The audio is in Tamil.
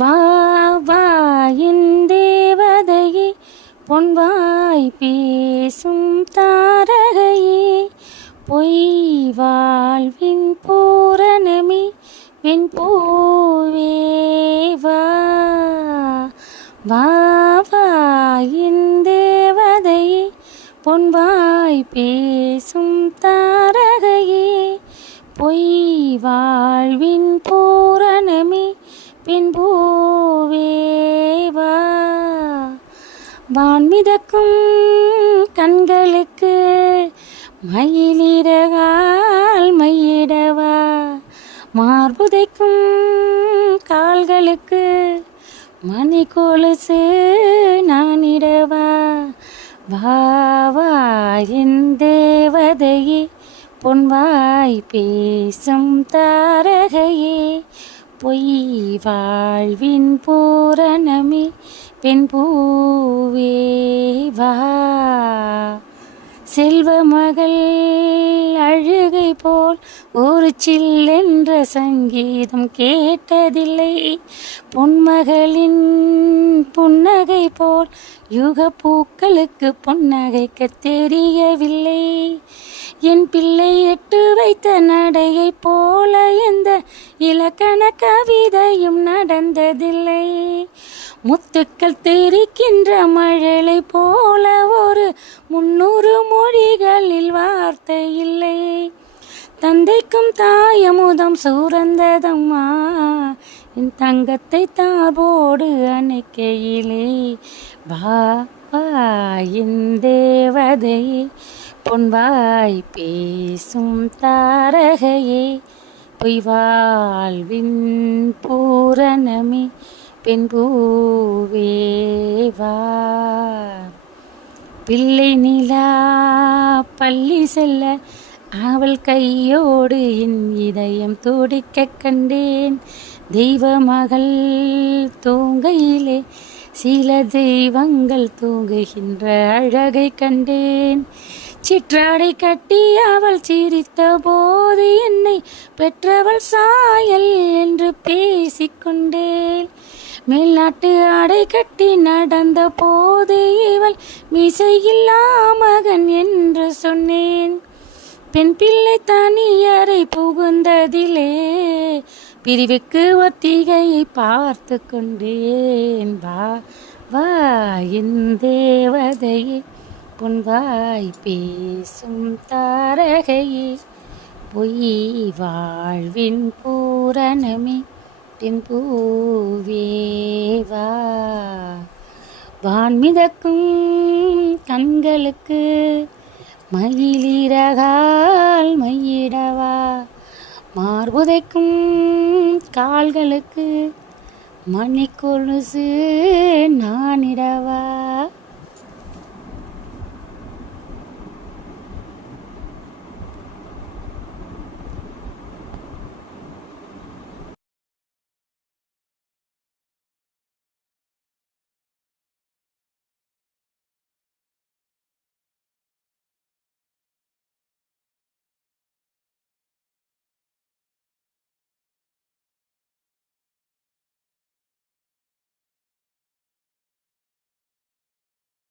வா வா என் தேவதையே, பொன்வாய் பேசும் தாரகையே, பொய் வாழ்வின் பூரணமே, வெண்பூவே வா. வா வா என் தேவதையே, பொன்வாய் பேசும் தாரகையே, பொய் வாழ்வின் பூரணமே, பின்பூவே வா. வான்மிதக்கும் கண்களுக்கு மயிலிறகால் மையிடவா, மார்புதைக்கும் கால்களுக்கு மணி கொலுசு நானிடவா. வா வா என் தேவதையே, பொன்வாய் பேசும் தாரகையே, பொய் வாழ்வின் பூரணமே, பெண் பூவே வா. செல்வ மகள் அழுகை போல் ஒரு சில்லென்ற சங்கீதம் கேட்டதில்லை, பொன்மகளின் புன்னகை போல் யுக பூக்களுக்கு புன்னகைக்க தெரியவில்லை. என் பிள்ளை எட்டு வைத்த நடையை போல எந்த இலக்கண கவிதையும் நடந்ததில்லை. முத்துக்கள் தெரிக்கின்ற மழலை போல ஒரு 300 மொழிகளில் வார்த்தை இல்லை. தந்தைக்கும் தாயமுதம் சுரந்ததம்மா, என் தங்கத்தை தார்போடு அணைக்கையிலே. வா வா என் தேவதையே, பொன்வாய் பேசும் தாரகையே, பொய் வாழ்வின் பூரணமே, பெண் பூவே வா. பிள்ளை நிலா பள்ளி செல்ல அவள் கையோடு என் இதயம் துடிக்க கண்டேன். தெய்வ மகள் தூங்கையிலே சில தெய்வங்கள் தூங்குகின்ற அழகை கண்டேன். சிற்றாடை கட்டி அவள் சிரித்த போது என்னை பெற்றவள் சாயல் என்று பேசிக்கொண்டேன். மேல்நாட்டு ஆடை கட்டி நடந்த போது இவள் மீசையில்லா மகன் என்று சொன்னேன். பெண் பிள்ளை தனியறை புகுந்ததிலே பிரிவுக்கு ஒத்திகையை பார்த்து கொண்டேன். வா வா என் தேவதையே, பொன்வாய் பேசும் தாரகையே, பொய் வாழ்வின் பூரணமே, பெண் பூவே வா. வான்மிதக்கும் கண்களுக்கு மயிலிறகால் மையிடவா, மார்புதைக்கும் கால்களுக்கு மணி கொலுசு நானிடவா.